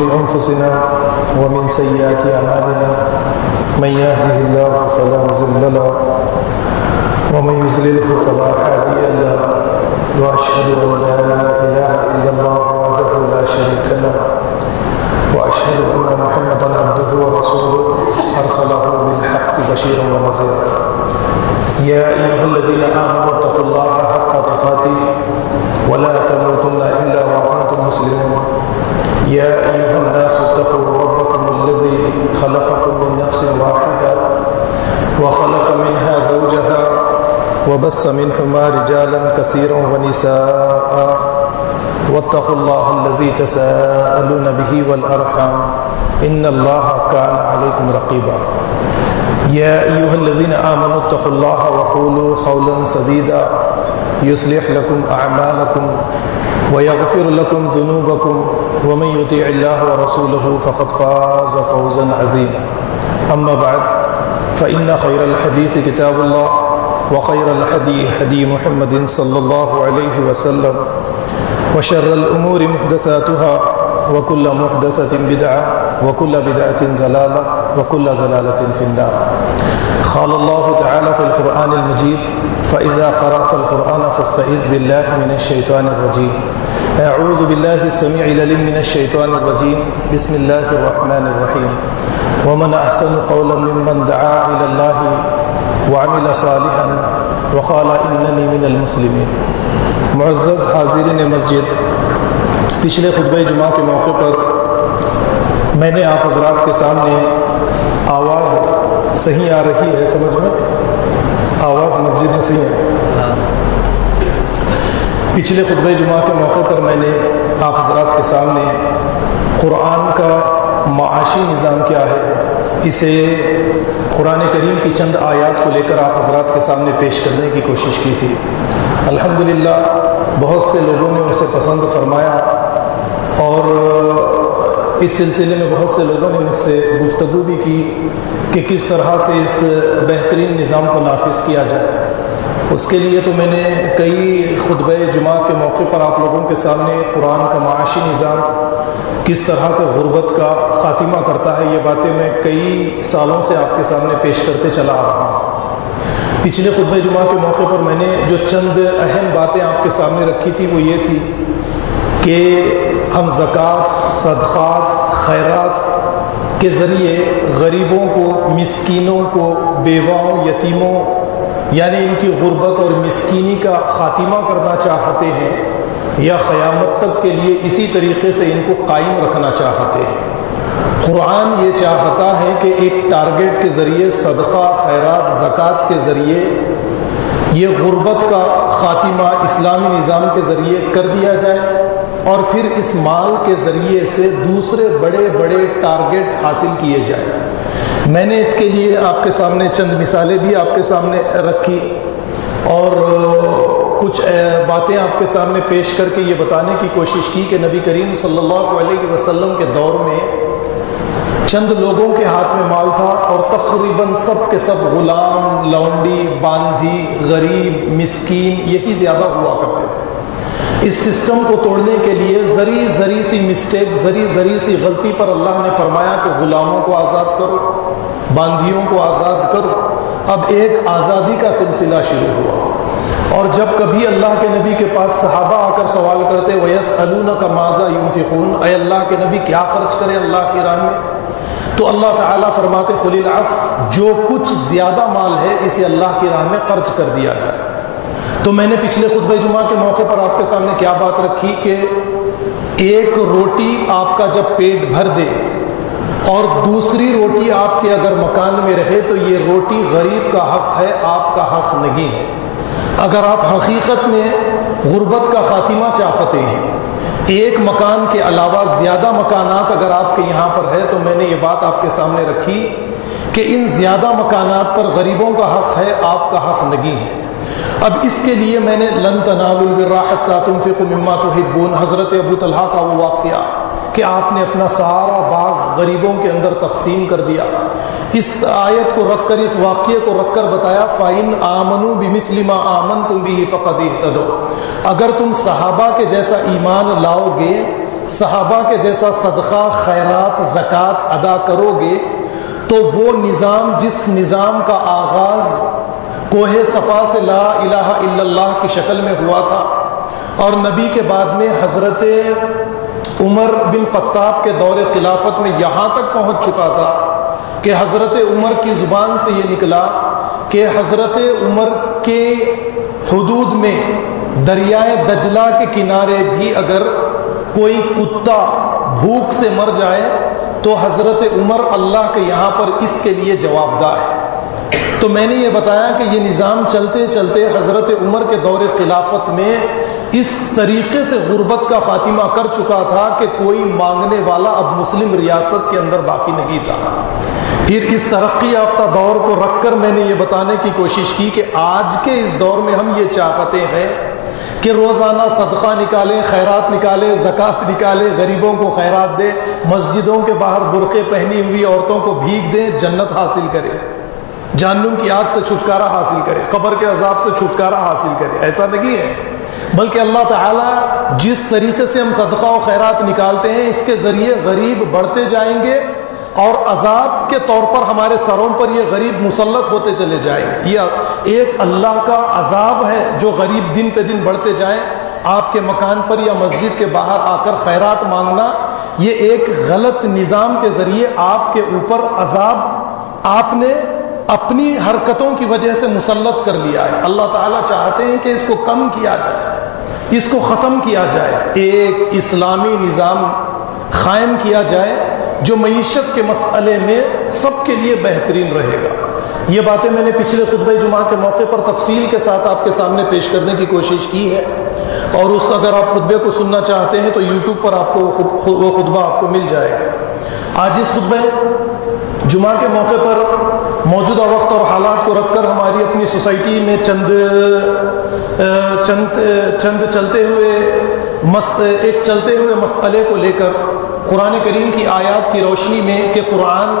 أنفسنا ومن سيئات أعمالنا من يهده الله فلا مضل له ومن يضلل فلا هادي له وأشهد أن لا إله إلا الله وحده لا شريك له وأشهد أن محمدا عبده ورسوله أرسله بالحق بشيرا ونذيرا يا أيها الذين آمنوا اتقوا الله حق تقاته ولا تموتن إلا وأنتم مسلمون يا أيها الناس اتقوا ربكم الذي خلقكم من نفس واحدة وخلق منها زوجها وبث منهما رجالا كثيرا ونساء واتقوا الله الذي تساءلون به والأرحام إن الله كان عليكم رقيبا يا أيها الذين آمنوا اتقوا الله وقولوا قولا سديدا يصلح لكم أعمالكم ويغفر لكم ذنوبكم ومن يطيع الله ورسوله فقد فاز فوزا عظيما أما بعد فإن خير الحديث كتاب الله وخير الهدي هدي محمد صلى الله عليه وسلم وشر الأمور محدثاتها وكل محدثة بدعة وكل بدعة ضلالة وكل ضلالة في النار قال الله تعالى في القرآن المجيد فإذا قرأت القرآن فاستعذ بالله من الشيطان الرجيم أعوذ بالله السميع العليم من الشيطان الرجيم بسم الله الرحمن الرحيم ومن أحسن قولا ممن دعا إلى الله وعمل صالحا وقال إنني من المسلمين. معزز حاضرین مسجد، پچھلے خطبہ جمعہ کے موقع پر میں نے آپ حضرات کے سامنے آواز صحیح آ رہی ہے؟ سمجھ میں آواز مسجد میں صحیح ہے؟ پچھلے خطبہ جمعہ کے موقع پر میں نے آپ حضرات کے سامنے قرآن کا معاشی نظام کیا ہے، اسے قرآن کریم کی چند آیات کو لے کر آپ حضرات کے سامنے پیش کرنے کی کوشش کی تھی۔ الحمدللہ بہت سے لوگوں نے اسے پسند فرمایا اور اس سلسلے میں بہت سے لوگوں نے مجھ سے گفتگو بھی کی کہ کس طرح سے اس بہترین نظام کو نافذ کیا جائے۔ اس کے لیے تو میں نے کئی خطبہ جمعہ کے موقع پر آپ لوگوں کے سامنے قرآن کا معاشی نظام کس طرح سے غربت کا خاتمہ کرتا ہے یہ باتیں میں کئی سالوں سے آپ کے سامنے پیش کرتے چلا آ رہا ہوں۔ پچھلے خطبہ جمعہ کے موقع پر میں نے جو چند اہم باتیں آپ کے سامنے رکھی تھی وہ یہ تھی کہ ہم زکوٰۃ، صدقات، خیرات کے ذریعے غریبوں کو، مسکینوں کو، بیواؤں، یتیموں یعنی ان کی غربت اور مسکینی کا خاتمہ کرنا چاہتے ہیں یا قیامت تک کے لیے اسی طریقے سے ان کو قائم رکھنا چاہتے ہیں۔ قرآن یہ چاہتا ہے کہ ایک ٹارگٹ کے ذریعے صدقہ، خیرات، زکوٰۃ کے ذریعے یہ غربت کا خاتمہ اسلامی نظام کے ذریعے کر دیا جائے اور پھر اس مال کے ذریعے سے دوسرے بڑے بڑے ٹارگٹ حاصل کیے جائیں۔ میں نے اس کے لیے آپ کے سامنے چند مثالیں بھی آپ کے سامنے رکھی اور کچھ باتیں آپ کے سامنے پیش کر کے یہ بتانے کی کوشش کی کہ نبی کریم صلی اللہ علیہ وسلم کے دور میں چند لوگوں کے ہاتھ میں مال تھا اور تقریباً سب کے سب غلام، لونڈی، باندھی، غریب، مسکین یہی زیادہ ہوا کرتے تھے۔ اس سسٹم کو توڑنے کے لیے ذری سی مسٹیک، ذری سی غلطی پر اللہ نے فرمایا کہ غلاموں کو آزاد کرو، باندھیوں کو آزاد کرو۔ اب ایک آزادی کا سلسلہ شروع ہوا اور جب کبھی اللہ کے نبی کے پاس صحابہ آ کر سوال کرتے وَيَسْأَلُونَكَ مَاذَا يُنْفِقُونَ، اے اللہ کے نبی کیا خرچ کریں اللہ کی راہ میں، تو اللہ تعالیٰ فرماتے خُذِ الْعَفْوَ، جو کچھ زیادہ مال ہے اسے اللہ کی راہ میں خرچ کر دیا جائے۔ تو میں نے پچھلے خطبہ جمعہ کے موقع پر آپ کے سامنے کیا بات رکھی کہ ایک روٹی آپ کا جب پیٹ بھر دے اور دوسری روٹی آپ کے اگر مکان میں رہے تو یہ روٹی غریب کا حق ہے، آپ کا حق نہیں ہے۔ اگر آپ حقیقت میں غربت کا خاتمہ چاہتے ہیں، ایک مکان کے علاوہ زیادہ مکانات اگر آپ کے یہاں پر ہے تو میں نے یہ بات آپ کے سامنے رکھی کہ ان زیادہ مکانات پر غریبوں کا حق ہے، آپ کا حق نہیں ہے۔ اب اس کے لیے میں نے لن تنالوا البر حتی تنفقوا مما تحبون، حضرت ابو طلحہ کا وہ واقعہ کہ آپ نے اپنا سارا باغ غریبوں کے اندر تقسیم کر دیا، اس آیت کو رکھ کر، اس واقعے کو رکھ کر بتایا فَإِنْ آمَنُوا بِمِثْلِ مَا آمَنْتُمْ بِهِ فَقَدِ اهْتَدَوْا، اگر تم صحابہ کے جیسا ایمان لاؤ گے، صحابہ کے جیسا صدقہ خیرات زکوٰۃ ادا کرو گے تو وہ نظام، جس نظام کا آغاز کوہ صفا سے لا الہ الا اللہ کی شکل میں ہوا تھا، اور نبی کے بعد میں حضرت عمر بن خطاب کے دور خلافت میں یہاں تک پہنچ چکا تھا کہ حضرت عمر کی زبان سے یہ نکلا کہ حضرت عمر کے حدود میں دریائے دجلہ کے کنارے بھی اگر کوئی کتا بھوک سے مر جائے تو حضرت عمر اللہ کے یہاں پر اس کے لیے جواب دہ ہے۔ تو میں نے یہ بتایا کہ یہ نظام چلتے چلتے حضرت عمر کے دور خلافت میں اس طریقے سے غربت کا خاتمہ کر چکا تھا کہ کوئی مانگنے والا اب مسلم ریاست کے اندر باقی نہیں تھا۔ پھر اس ترقی یافتہ دور کو رکھ کر میں نے یہ بتانے کی کوشش کی کہ آج کے اس دور میں ہم یہ چاہتے ہیں کہ روزانہ صدقہ نکالیں، خیرات نکالیں، زکوٰۃ نکالیں، غریبوں کو خیرات دیں، مسجدوں کے باہر برقعے پہنی ہوئی عورتوں کو بھیک دیں، جنت حاصل کریں، جہنم کی آگ سے چھٹکارا حاصل کرے، قبر کے عذاب سے چھٹکارا حاصل کرے۔ ایسا نہیں ہے، بلکہ اللہ تعالیٰ جس طریقے سے ہم صدقہ و خیرات نکالتے ہیں اس کے ذریعے غریب بڑھتے جائیں گے اور عذاب کے طور پر ہمارے سروں پر یہ غریب مسلط ہوتے چلے جائیں گے۔ یہ ایک اللہ کا عذاب ہے جو غریب دن پہ دن بڑھتے جائیں۔ آپ کے مکان پر یا مسجد کے باہر آ کر خیرات مانگنا یہ ایک غلط نظام کے ذریعے آپ کے اوپر عذاب آپ نے اپنی حرکتوں کی وجہ سے مسلط کر لیا ہے۔ اللہ تعالیٰ چاہتے ہیں کہ اس کو کم کیا جائے، اس کو ختم کیا جائے، ایک اسلامی نظام قائم کیا جائے جو معیشت کے مسئلے میں سب کے لیے بہترین رہے گا۔ یہ باتیں میں نے پچھلے خطبہ جمعہ کے موقع پر تفصیل کے ساتھ آپ کے سامنے پیش کرنے کی کوشش کی ہے، اور اگر آپ خطبے کو سننا چاہتے ہیں تو یوٹیوب پر آپ کو وہ خطبہ آپ کو مل جائے گا۔ آج اس خطبہ جمعہ کے موقع پر موجودہ وقت اور حالات کو رکھ کر ہماری اپنی سوسائٹی میں چند چلتے ہوئے مسئلے کو لے کر قرآن کریم کی آیات کی روشنی میں کہ قرآن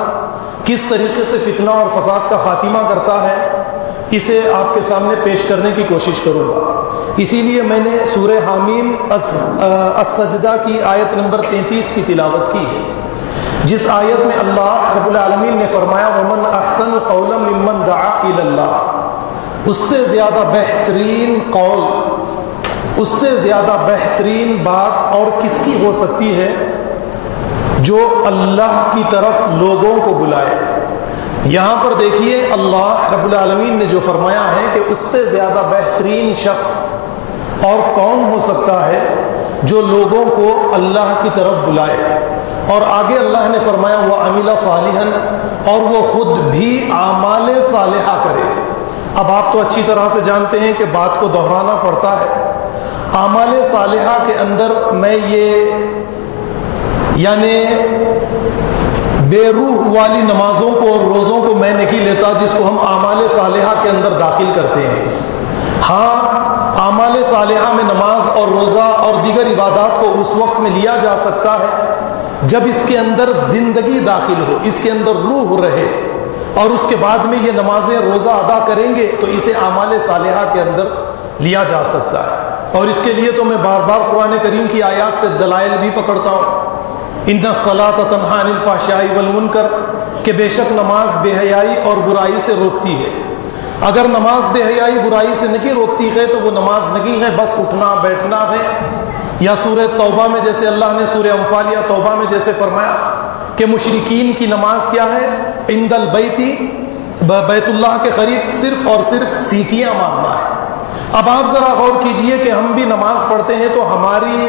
کس طریقے سے فتنہ اور فساد کا خاتمہ کرتا ہے، اسے آپ کے سامنے پیش کرنے کی کوشش کروں گا۔ اسی لیے میں نے سورہ حامیم السجدہ کی آیت نمبر 33 کی تلاوت کی ہے، جس آیت میں اللہ رب العالمین نے فرمایا وَمَنْ أَحْسَنُ قَوْلًا مِّمَّنْ دَعَا إِلَى اللَّهِ، اس سے زیادہ بہترین قول، اس سے زیادہ بہترین بات اور کس کی ہو سکتی ہے جو اللہ کی طرف لوگوں کو بلائے۔ یہاں پر دیکھیے اللہ رب العالمین نے جو فرمایا ہے کہ اس سے زیادہ بہترین شخص اور کون ہو سکتا ہے جو لوگوں کو اللہ کی طرف بلائے، اور آگے اللہ نے فرمایا وَعَمِلَ صَالِحًا، اور وہ خود بھی اعمال صالحہ کرے۔ اب آپ تو اچھی طرح سے جانتے ہیں کہ بات کو دہرانا پڑتا ہے۔ اعمال صالحہ کے اندر میں یہ یعنی بے روح والی نمازوں کو اور روزوں کو میں نہیں لیتا جس کو ہم اعمال صالحہ کے اندر داخل کرتے ہیں۔ ہاں، اعمال صالحہ میں نماز اور روزہ اور دیگر عبادات کو اس وقت میں لیا جا سکتا ہے جب اس کے اندر زندگی داخل ہو، اس کے اندر روح رہے، اور اس کے بعد میں یہ نمازیں روزہ ادا کریں گے تو اسے اعمال صالحہ کے اندر لیا جا سکتا ہے۔ اور اس کے لیے تو میں بار بار قرآن کریم کی آیات سے دلائل بھی پکڑتا ہوں، ان الصلاۃ تنہی عن الفحشاء والمنکر، کہ بے شک نماز بے حیائی اور برائی سے روکتی ہے۔ اگر نماز بے حیائی برائی سے نہیں روکتی ہے تو وہ نماز نہیں ہے، بس اٹھنا بیٹھنا ہے۔ یا سورہ توبہ میں جیسے اللہ نے سورہ انفال یا توبہ میں جیسے فرمایا کہ مشرکین کی نماز کیا ہے، عند البیت، بیت اللہ کے قریب صرف اور صرف سیٹیاں مارنا ہے۔ اب آپ ذرا غور کیجئے کہ ہم بھی نماز پڑھتے ہیں تو ہماری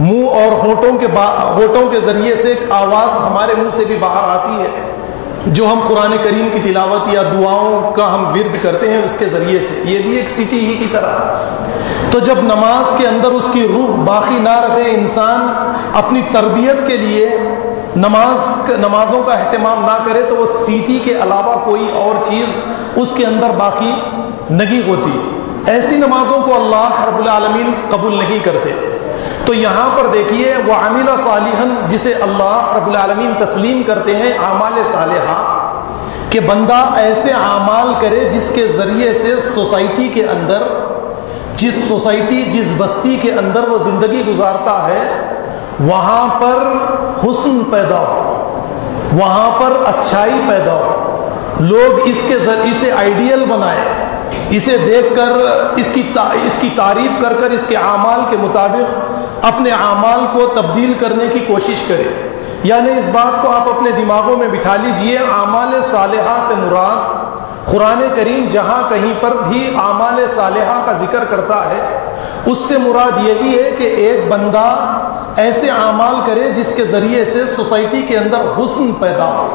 منہ اور ہونٹوں کے ذریعے سے ایک آواز ہمارے منہ سے بھی باہر آتی ہے جو ہم قرآن کریم کی تلاوت یا دعاؤں کا ہم ورد کرتے ہیں اس کے ذریعے سے، یہ بھی ایک سیٹی ہی کی طرح ہے۔ تو جب نماز کے اندر اس کی روح باقی نہ رہے، انسان اپنی تربیت کے لیے نمازوں کا اہتمام نہ کرے تو وہ سیٹی کے علاوہ کوئی اور چیز اس کے اندر باقی نہیں ہوتی۔ ایسی نمازوں کو اللہ رب العالمین قبول نہیں کرتے۔ تو یہاں پر دیکھیے وَعَمِلَ صَالِحًا، جسے اللہ رب العالمین تسلیم کرتے ہیں اعمال صالحہ، کہ بندہ ایسے اعمال کرے جس کے ذریعے سے سوسائٹی کے اندر، جس بستی کے اندر وہ زندگی گزارتا ہے وہاں پر حسن پیدا ہو، وہاں پر اچھائی پیدا ہو، لوگ اس کے ذریعے سے آئیڈیل بنائے، اسے دیکھ کر اس کی تعریف کر کر اس کے اعمال کے مطابق اپنے اعمال کو تبدیل کرنے کی کوشش کرے۔ یعنی اس بات کو آپ اپنے دماغوں میں بٹھا لیجئے، اعمال صالحہ سے مراد قرآن کریم جہاں کہیں پر بھی اعمال صالحہ کا ذکر کرتا ہے، اس سے مراد یہی ہے کہ ایک بندہ ایسے اعمال کرے جس کے ذریعے سے سوسائٹی کے اندر حسن پیدا ہو،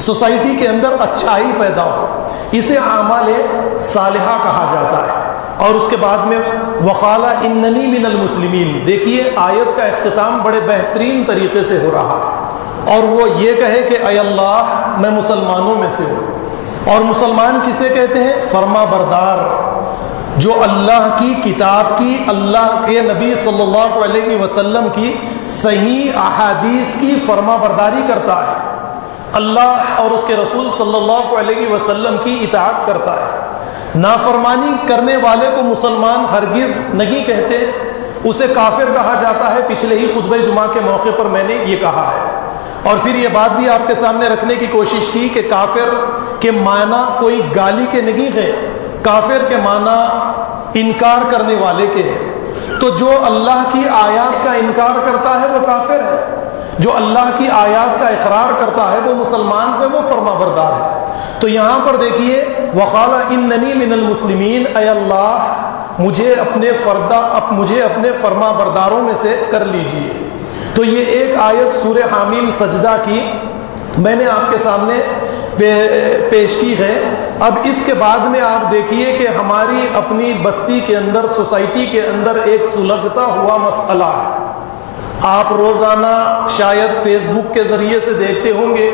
سوسائٹی کے اندر اچھائی پیدا ہو، اسے اعمال صالحہ کہا جاتا ہے۔ اور اس کے بعد میں وقال اننی من المسلمین، دیکھیے آیت کا اختتام بڑے بہترین طریقے سے ہو رہا ہے، اور وہ یہ کہے کہ اے اللہ میں مسلمانوں میں سے ہوں۔ اور مسلمان کسے کہتے ہیں؟ فرما بردار، جو اللہ کی کتاب کی، اللہ کے نبی صلی اللہ علیہ وسلم کی صحیح احادیث کی فرما برداری کرتا ہے، اللہ اور اس کے رسول صلی اللہ علیہ وسلم کی اطاعت کرتا ہے۔ نافرمانی کرنے والے کو مسلمان ہرگز نہیں کہتے، اسے کافر کہا جاتا ہے۔ پچھلے ہی خطبہ جمعہ کے موقع پر میں نے یہ کہا ہے، اور پھر یہ بات بھی آپ کے سامنے رکھنے کی کوشش کی کہ کافر کے معنی کوئی گالی کے نہیں ہے، کافر کے معنی انکار کرنے والے کے ہیں۔ تو جو اللہ کی آیات کا انکار کرتا ہے وہ کافر ہے، جو اللہ کی آیات کا اقرار کرتا ہے وہ مسلمان پہ وہ فرما بردار ہے۔ تو یہاں پر دیکھیے وقال اننی من المسلمین، اے اللہ مجھے اپنے فرما برداروں میں سے کر لیجئے۔ تو یہ ایک آیت سورہ حامیم سجدہ کی میں نے آپ کے سامنے پیش کی ہے۔ اب اس کے بعد میں آپ دیکھیے کہ ہماری اپنی بستی کے اندر، سوسائٹی کے اندر ایک سلگتا ہوا مسئلہ ہے۔ آپ روزانہ شاید فیس بک کے ذریعے سے دیکھتے ہوں گے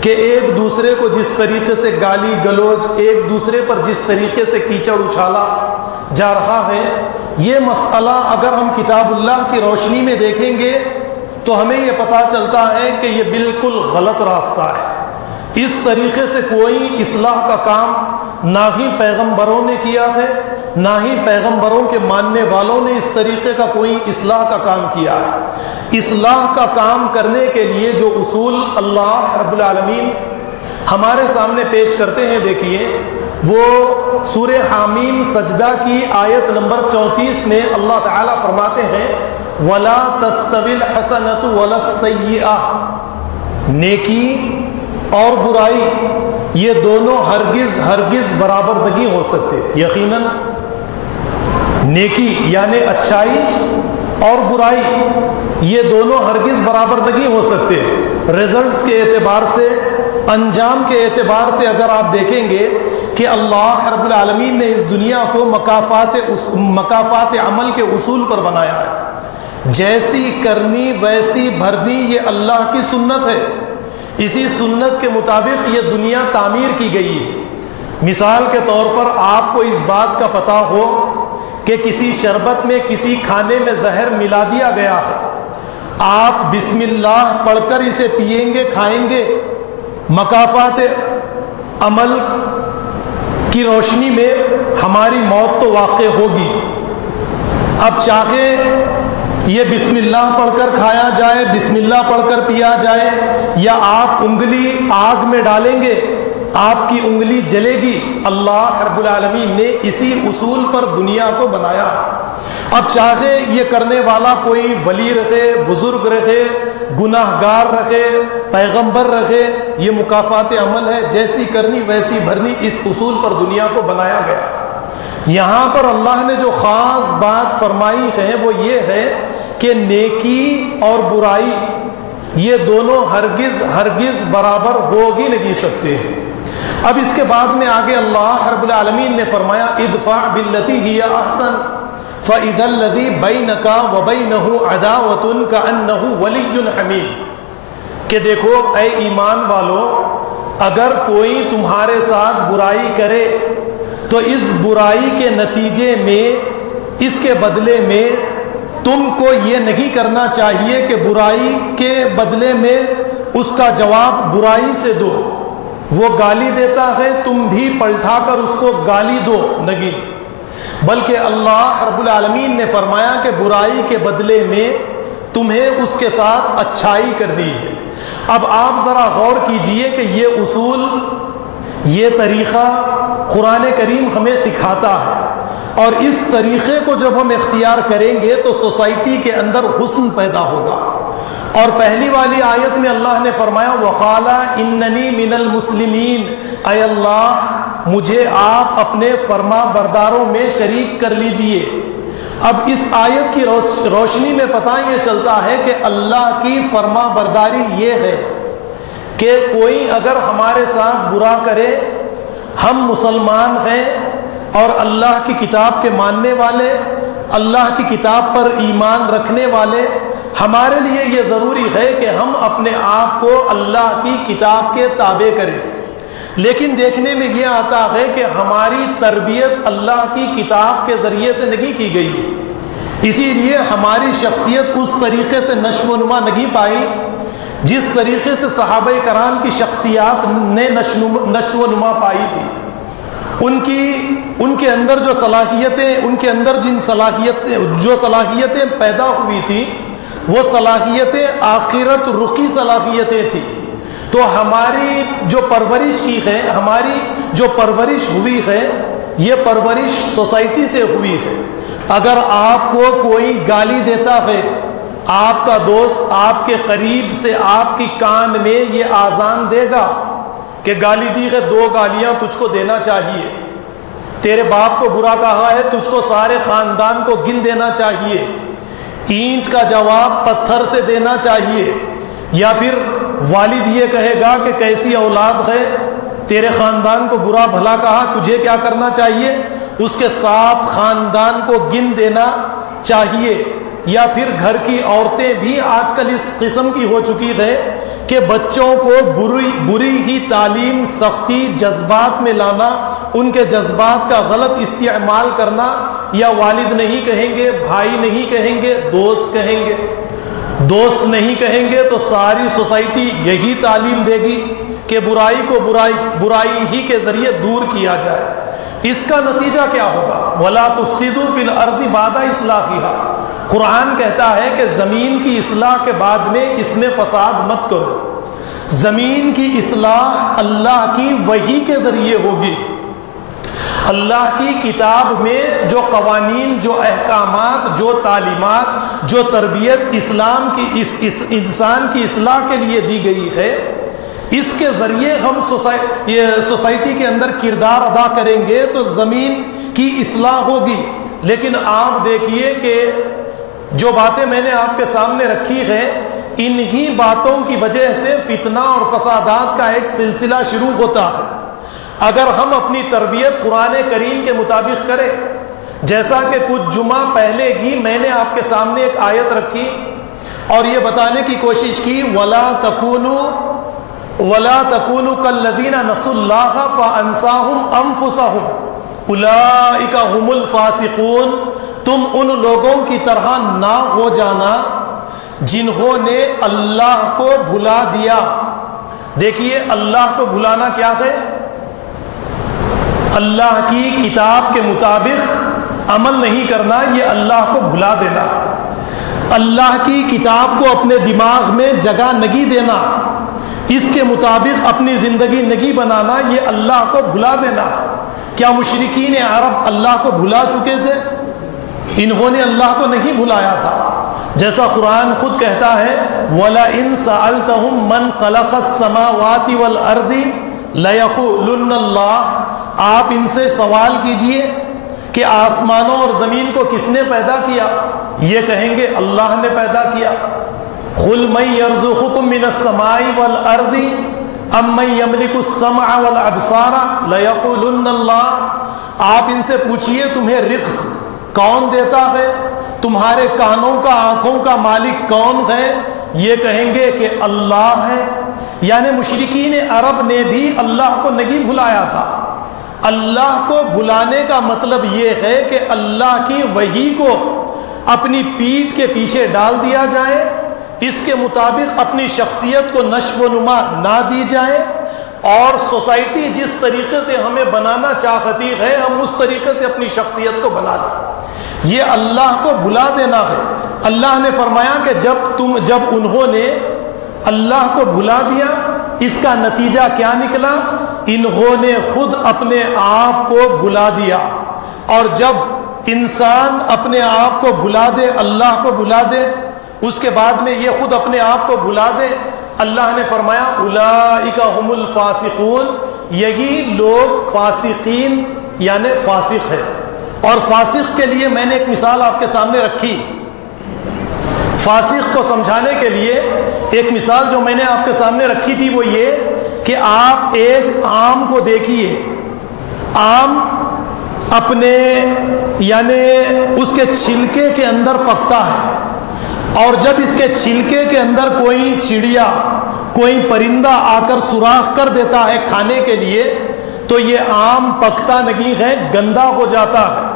کہ ایک دوسرے کو جس طریقے سے گالی گلوچ، ایک دوسرے پر جس طریقے سے کیچڑ اچھالا جا رہا ہے، یہ مسئلہ اگر ہم کتاب اللہ کی روشنی میں دیکھیں گے تو ہمیں یہ پتہ چلتا ہے کہ یہ بالکل غلط راستہ ہے۔ اس طریقے سے کوئی اصلاح کا کام نہ ہی پیغمبروں نے کیا ہے، نہ ہی پیغمبروں کے ماننے والوں نے اس طریقے کا کوئی اصلاح کا کام کیا ہے۔ اصلاح کا کام کرنے کے لیے جو اصول اللہ رب العالمین ہمارے سامنے پیش کرتے ہیں، دیکھیے وہ سورہ حامیم سجدہ کی آیت نمبر 34 میں اللہ تعالیٰ فرماتے ہیں وَلَا تَسْتَوِي الْحَسَنَةُ وَلَا السَّيِّئَةُ، نیکی اور برائی یہ دونوں ہرگز برابر نہیں ہو سکتے۔ یقیناً نیکی یعنی اچھائی اور برائی یہ دونوں ہرگز برابر نہیں ہو سکتے۔ رزلٹس کے اعتبار سے، انجام کے اعتبار سے اگر آپ دیکھیں گے کہ اللہ رب العالمین نے اس دنیا کو مکافات عمل کے اصول پر بنایا ہے، جیسی کرنی ویسی بھرنی، یہ اللہ کی سنت ہے۔ اسی سنت کے مطابق یہ دنیا تعمیر کی گئی ہے۔ مثال کے طور پر آپ کو اس بات کا پتہ ہو کہ کسی شربت میں، کسی کھانے میں زہر ملا دیا گیا ہے، آپ بسم اللہ پڑھ کر اسے پئیں گے، کھائیں گے، مکافات عمل کی روشنی میں ہماری موت تو واقع ہوگی۔ اب چاہے یہ بسم اللہ پڑھ کر کھایا جائے، بسم اللہ پڑھ کر پیا جائے، یا آپ انگلی آگ میں ڈالیں گے آپ کی انگلی جلے گی، اللہ رب العالمین نے اسی اصول پر دنیا کو بنایا۔ اب چاہے یہ کرنے والا کوئی ولی رکھے، بزرگ رکھے، گناہ گار رکھے، پیغمبر رکھے، یہ مکافات عمل ہے، جیسی کرنی ویسی بھرنی، اس اصول پر دنیا کو بنایا گیا۔ یہاں پر اللہ نے جو خاص بات فرمائی ہے وہ یہ ہے کہ نیکی اور برائی یہ دونوں ہرگز برابر ہو ہی نہیں سکتے۔ اب اس کے بعد میں آگے اللہ رب العالمین نے فرمایا ادفع باللتی ہی احسن فاذا الذی بینک وبینہ عداوۃ کأنہ ولی حمیم، کہ دیکھو اے ایمان والو، اگر کوئی تمہارے ساتھ برائی کرے تو اس برائی کے نتیجے میں، اس کے بدلے میں تم کو یہ نہیں کرنا چاہیے کہ برائی کے بدلے میں اس کا جواب برائی سے دو۔ وہ گالی دیتا ہے، تم بھی پلٹا کر اس کو گالی دو، نہیں، بلکہ اللہ رب العالمین نے فرمایا کہ برائی کے بدلے میں تمہیں اس کے ساتھ اچھائی کر دی ہے۔ اب آپ ذرا غور کیجئے کہ یہ اصول، یہ طریقہ قرآن کریم ہمیں سکھاتا ہے، اور اس طریقے کو جب ہم اختیار کریں گے تو سوسائٹی کے اندر حسن پیدا ہوگا۔ اور پہلی والی آیت میں اللہ نے فرمایا وَقَالَ إِنَّنِي مِنَ الْمُسْلِمِينَ، اے اللہ مجھے آپ اپنے فرما برداروں میں شریک کر لیجئے۔ اب اس آیت کی روشنی میں پتہ یہ چلتا ہے کہ اللہ کی فرما برداری یہ ہے کہ کوئی اگر ہمارے ساتھ برا کرے، ہم مسلمان ہیں اور اللہ کی کتاب کے ماننے والے، اللہ کی کتاب پر ایمان رکھنے والے، ہمارے لیے یہ ضروری ہے کہ ہم اپنے آپ کو اللہ کی کتاب کے تابع کریں۔ لیکن دیکھنے میں یہ آتا ہے کہ ہماری تربیت اللہ کی کتاب کے ذریعے سے نہیں کی گئی ہے، اسی لیے ہماری شخصیت اس طریقے سے نشو و نما نہیں پائی جس طریقے سے صحابہ کرام کی شخصیات نے نشو و نما پائی تھی۔ ان کے اندر جو صلاحیتیں، ان کے اندر جو صلاحیتیں پیدا ہوئی تھی وہ صلاحیتیں آخرت رخی صلاحیتیں تھیں۔ تو ہماری جو پرورش کی ہے، ہماری جو پرورش ہوئی ہے، یہ پرورش سوسائٹی سے ہوئی ہے۔ اگر آپ کو کوئی گالی دیتا ہے، آپ کا دوست آپ کے قریب سے آپ کی کان میں یہ آذان دے گا کہ گالی دی ہے، 2 گالیاں تجھ کو دینا چاہیے، تیرے باپ کو برا کہا ہے، تجھ کو سارے خاندان کو گن دینا چاہیے، اینٹ کا جواب پتھر سے دینا چاہیے، یا پھر والد یہ کہے گا کہ کیسی اولاد ہے، تیرے خاندان کو برا بھلا کہا، تجھے کیا کرنا چاہیے، اس کے ساتھ خاندان کو گن دینا چاہیے۔ یا پھر گھر کی عورتیں بھی آج کل اس قسم کی ہو چکی ہے کہ بچوں کو بری ہی تعلیم، سختی، جذبات میں لانا، ان کے جذبات کا غلط استعمال کرنا، یا والد نہیں کہیں گے، بھائی نہیں کہیں گے، دوست کہیں گے، دوست نہیں کہیں گے تو ساری سوسائٹی یہی تعلیم دے گی کہ برائی کو برائی ہی کے ذریعے دور کیا جائے۔ اس کا نتیجہ کیا ہوگا؟ وَلَا تُفْسِدُوا فِي الْأَرْضِ بَعْدَ إِصْلَاحِهَا، قرآن کہتا ہے کہ زمین کی اصلاح کے بعد میں اس میں فساد مت کرو۔ زمین کی اصلاح اللہ کی وحی کے ذریعے ہوگی۔ اللہ کی کتاب میں جو قوانین، جو احکامات، جو تعلیمات، جو تربیت اسلام کی اس انسان کی اصلاح کے لیے دی گئی ہے، اس کے ذریعے ہم سوسائٹی کے اندر کردار ادا کریں گے تو زمین کی اصلاح ہوگی۔ لیکن آپ دیکھیے کہ جو باتیں میں نے آپ کے سامنے رکھی ہیں، انہی باتوں کی وجہ سے فتنہ اور فسادات کا ایک سلسلہ شروع ہوتا ہے۔ اگر ہم اپنی تربیت قرآن کریم کے مطابق کریں، جیسا کہ کچھ جمعہ پہلے ہی میں نے آپ کے سامنے ایک آیت رکھی اور یہ بتانے کی کوشش کی وَلَا تَكُونُوا كَالَّذِينَ نَسُوا اللَّهَ فَأَنسَاهُمْ أَنفُسَهُمْ أُولَئِكَ هُمُ الْفَاسِقُونَ، تم ان لوگوں کی طرح نہ ہو جانا جنہوں نے اللہ کو بھلا دیا۔ دیکھیے اللہ کو بھلانا کیا ہے؟ اللہ کی کتاب کے مطابق عمل نہیں کرنا، یہ اللہ کو بھلا دینا۔ اللہ کی کتاب کو اپنے دماغ میں جگہ نہیں دینا، اس کے مطابق اپنی زندگی نہیں بنانا، یہ اللہ کو بھلا دینا۔ کیا مشرکین عرب اللہ کو بھلا چکے تھے؟ انہوں نے اللہ کو نہیں بھلایا تھا، جیسا قرآن خود کہتا ہے وَلَئِن سَأَلْتَهُم مَّن خَلَقَ السَّمَاوَاتِ وَالْأَرْضِ لَيَقُولُنَّ اللَّهُ، آپ ان سے سوال کیجئے کہ آسمانوں اور زمین کو کس نے پیدا کیا، یہ کہیں گے اللہ نے پیدا کیا۔ قُلْ مَن يَرْزُقُكُم مِّنَ السَّمَاءِ وَالْأَرْضِ أَمَّن يَمْلِكُ السَّمْعَ وَالْأَبْصَارَ لَيَقُولُنَّ اللَّهُ، آپ ان سے پوچھئے تمہیں رزق کون دیتا ہے، تمہارے کانوں کا، آنکھوں کا مالک کون ہے، یہ کہیں گے کہ اللہ ہے۔ یعنی مشرکین عرب نے بھی اللہ کو نہیں بھلایا تھا۔ اللہ کو بھلانے کا مطلب یہ ہے کہ اللہ کی وحی کو اپنی پیٹھ کے پیچھے ڈال دیا جائے، اس کے مطابق اپنی شخصیت کو نشو و نما نہ دی جائے، اور سوسائٹی جس طریقے سے ہمیں بنانا چاہتی ہے ہم اس طریقے سے اپنی شخصیت کو بنا لیں۔ یہ اللہ کو بھلا دینا ہے۔ اللہ نے فرمایا کہ جب انہوں نے اللہ کو بھلا دیا، اس کا نتیجہ کیا نکلا؟ انہوں نے خود اپنے آپ کو بھلا دیا۔ اور جب انسان اپنے آپ کو بھلا دے، اللہ کو بھلا دے، اس کے بعد میں یہ خود اپنے آپ کو بھلا دے، اللہ نے فرمایا اولئک هم الفاسقون، یہی لوگ فاسقین یعنی فاسق ہے۔ اور فاسق کے لیے میں نے ایک مثال آپ کے سامنے رکھی۔ فاسق کو سمجھانے کے لیے ایک مثال جو میں نے آپ کے سامنے رکھی تھی وہ یہ کہ آپ ایک آم کو دیکھیے، آم اپنے یعنی اس کے چھلکے کے اندر پکتا ہے، اور جب اس کے چھلکے کے اندر کوئی چڑیا، کوئی پرندہ آ کر سوراخ کر دیتا ہے کھانے کے لیے، تو یہ آم پکتا نہیں ہے، گندا ہو جاتا ہے،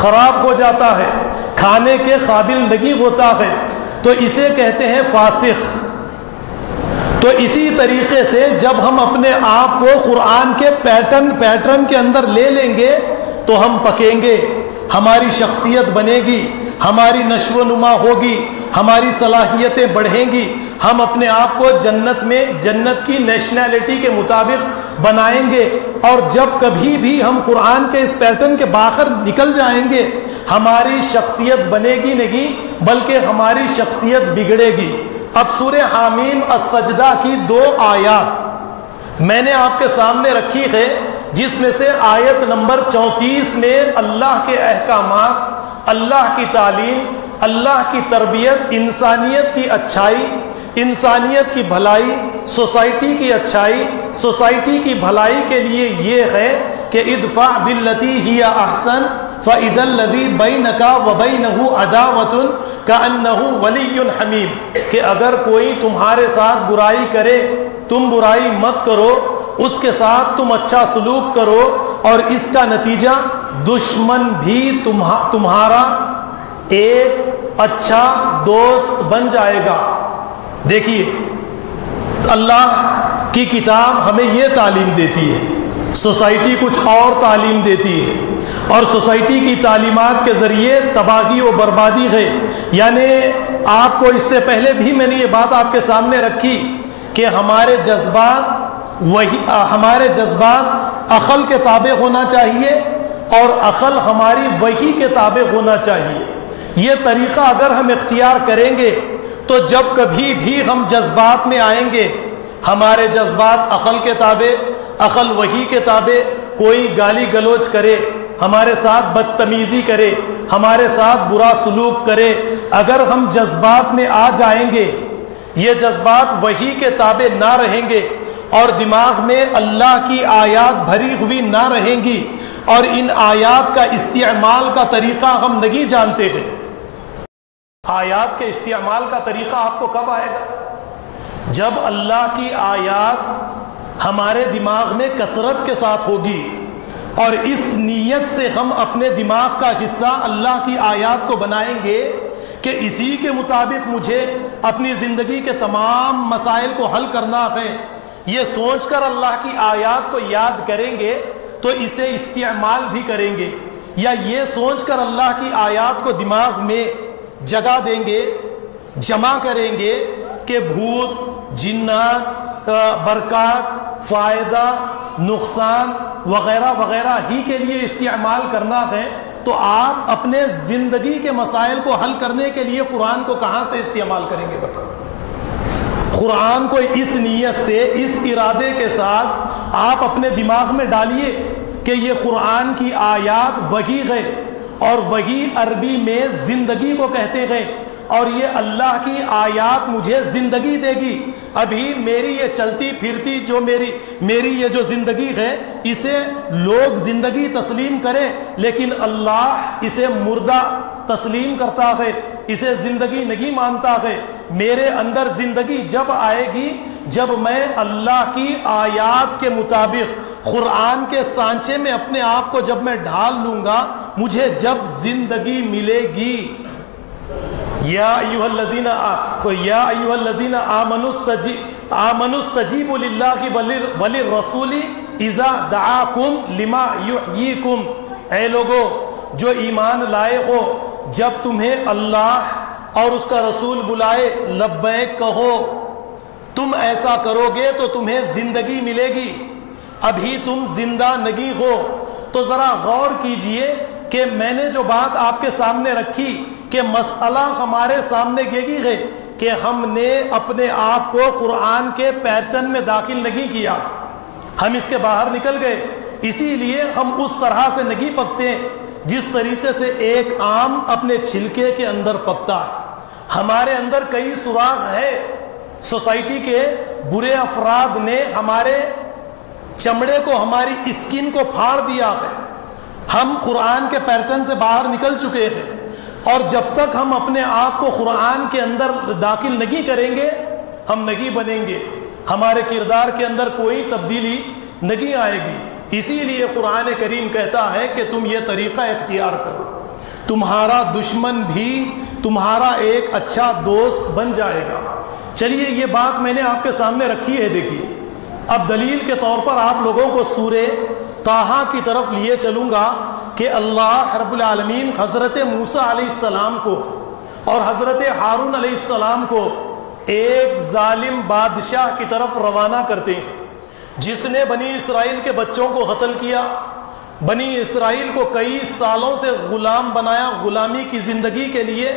خراب ہو جاتا ہے، کھانے کے قابل نہیں ہوتا ہے، تو اسے کہتے ہیں فاسق۔ تو اسی طریقے سے جب ہم اپنے آپ کو قرآن کے پیٹرن کے اندر لے لیں گے تو ہم پکیں گے، ہماری شخصیت بنے گی، ہماری نشو و نما ہوگی، ہماری صلاحیتیں بڑھیں گی، ہم اپنے آپ کو جنت کی نیشنلٹی کے مطابق بنائیں گے۔ اور جب کبھی بھی ہم قرآن کے اس پیٹرن کے باہر نکل جائیں گے، ہماری شخصیت بنے گی نہیں بلکہ ہماری شخصیت بگڑے گی۔ اب سورہ حامیم السجدہ کی 2 آیات میں نے آپ کے سامنے رکھی ہے، جس میں سے آیت نمبر 34 میں اللہ کے احکامات، اللہ کی تعلیم، اللہ کی تربیت، انسانیت کی اچھائی، انسانیت کی بھلائی، سوسائٹی کی اچھائی، سوسائٹی کی بھلائی کے لیے یہ ہے کہ ادفع باللتی ہی احسن فَإِذَا الَّذِي بَيْنَكَ وَبَيْنَهُ عَدَاوَةٌ كَأَنَّهُ وَلِيٌّ حَمِيمٌ، کہ اگر کوئی تمہارے ساتھ برائی کرے تم برائی مت کرو، اس کے ساتھ تم اچھا سلوک کرو، اور اس کا نتیجہ دشمن بھی تمہارا ایک اچھا دوست بن جائے گا۔ دیکھیے اللہ کی کتاب ہمیں یہ تعلیم دیتی ہے، سوسائٹی کچھ اور تعلیم دیتی ہے، اور سوسائٹی کی تعلیمات کے ذریعے تباہی و بربادی ہے۔ یعنی آپ کو اس سے پہلے بھی میں نے یہ بات آپ کے سامنے رکھی کہ ہمارے جذبات عقل کے تابع ہونا چاہیے، اور عقل ہماری وحی کے تابع ہونا چاہیے۔ یہ طریقہ اگر ہم اختیار کریں گے تو جب کبھی بھی ہم جذبات میں آئیں گے، ہمارے جذبات عقل کے تابع، عقل وحی کے تابع، کوئی گالی گلوچ کرے، ہمارے ساتھ بدتمیزی کرے، ہمارے ساتھ برا سلوک کرے، اگر ہم جذبات میں آ جائیں گے، یہ جذبات وحی کے تابع نہ رہیں گے، اور دماغ میں اللہ کی آیات بھری ہوئی نہ رہیں گی، اور ان آیات کا استعمال کا طریقہ ہم نہیں جانتے ہیں۔ آیات کے استعمال کا طریقہ آپ کو کب آئے گا؟ جب اللہ کی آیات ہمارے دماغ میں کثرت کے ساتھ ہوگی، اور اس نیت سے ہم اپنے دماغ کا حصہ اللہ کی آیات کو بنائیں گے کہ اسی کے مطابق مجھے اپنی زندگی کے تمام مسائل کو حل کرنا ہے، یہ سوچ کر اللہ کی آیات کو یاد کریں گے تو اسے استعمال بھی کریں گے، یا یہ سوچ کر اللہ کی آیات کو دماغ میں جگہ دیں گے، جمع کریں گے کہ بھوت، جنات، برکات، فائدہ، نقصان وغیرہ وغیرہ ہی کے لیے استعمال کرنا ہے، تو آپ اپنے زندگی کے مسائل کو حل کرنے کے لیے قرآن کو کہاں سے استعمال کریں گے؟ بتاؤ۔ قرآن کو اس نیت سے، اس ارادے کے ساتھ آپ اپنے دماغ میں ڈالیے کہ یہ قرآن کی آیات وحی ہے، اور وحی عربی میں زندگی کو کہتے ہیں، اور یہ اللہ کی آیات مجھے زندگی دے گی۔ ابھی میری یہ چلتی پھرتی جو میری یہ جو زندگی ہے، اسے لوگ زندگی تسلیم کریں، لیکن اللہ اسے مردہ تسلیم کرتا ہے، اسے زندگی نہیں مانتا ہے۔ میرے اندر زندگی جب آئے گی جب میں اللہ کی آیات کے مطابق قرآن کے سانچے میں اپنے آپ کو جب میں ڈھال لوں گا، مجھے جب زندگی ملے گی۔ یا ایھا الذین آمنوا استجیبوا للہ وللرسول اذا دعاکم لما یحییکم، اے لوگو جو ایمان لائے ہو، جب تمہیں اللہ اور اس کا رسول بلائے لبیک کہو، تم ایسا کرو گے تو تمہیں زندگی ملے گی، ابھی تم زندہ نہیں ہو۔ تو ذرا غور کیجئے کہ میں نے جو بات آپ کے سامنے رکھی کہ مسئلہ ہمارے سامنے یہ ہے کہ ہم نے اپنے آپ کو قرآن کے پیٹرن میں داخل نہیں کیا، ہم اس کے باہر نکل گئے، اسی لیے ہم اس طرح سے نہیں پکتے ہیں جس طریقے سے ایک آم اپنے چھلکے کے اندر پکتا ہے۔ ہمارے اندر کئی سوراخ ہے، سوسائٹی کے برے افراد نے ہمارے چمڑے کو، ہماری اسکن کو پھاڑ دیا ہے، ہم قرآن کے پیٹرن سے باہر نکل چکے ہیں، اور جب تک ہم اپنے آپ کو قرآن کے اندر داخل نہیں کریں گے ہم نہیں بنیں گے، ہمارے کردار کے اندر کوئی تبدیلی نہیں آئے گی۔ اسی لیے قرآن کریم کہتا ہے کہ تم یہ طریقہ اختیار کرو، تمہارا دشمن بھی تمہارا ایک اچھا دوست بن جائے گا۔ چلیے یہ بات میں نے آپ کے سامنے رکھی ہے، دیکھیے اب دلیل کے طور پر آپ لوگوں کو سورہ طٰہٰ کی طرف لیے چلوں گا کہ اللہ رب العالمین حضرت موسیٰ علیہ السلام کو اور حضرت ہارون علیہ السلام کو ایک ظالم بادشاہ کی طرف روانہ کرتے ہیں جس نے بنی اسرائیل کے بچوں کو قتل کیا، بنی اسرائیل کو کئی سالوں سے غلام بنایا، غلامی کی زندگی کے لیے